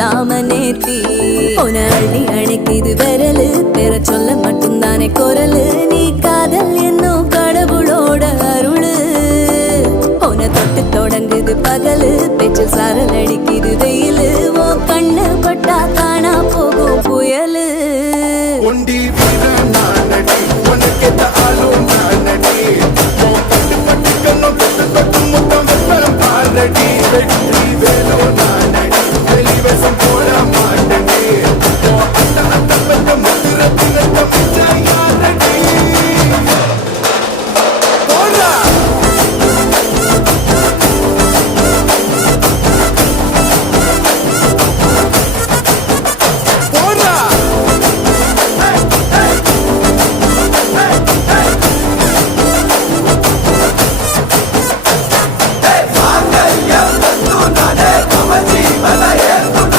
சொல்லாம நேத்தி உன அள்ளி அணைக்குது விரலு பெற சொல்ல மட்டும்தானே குரலு நீ காதல் என்னும் கடவுளோட அருளு உன தொட்டு தொடங்குது பகலு பேச்சு சாரல் அடிக்குது வெயிலு ஓ கண்ணு பட்டா காணா போகும் புயலு ஒண்டி வீரன் நானடி உனக்கேத்த ஆளும் நானடி பட்டு பட்டு கண்ணும் தொட்டு தொட்டு முத்தம் வெப்பம் பாரடி வெற்றி வேணும்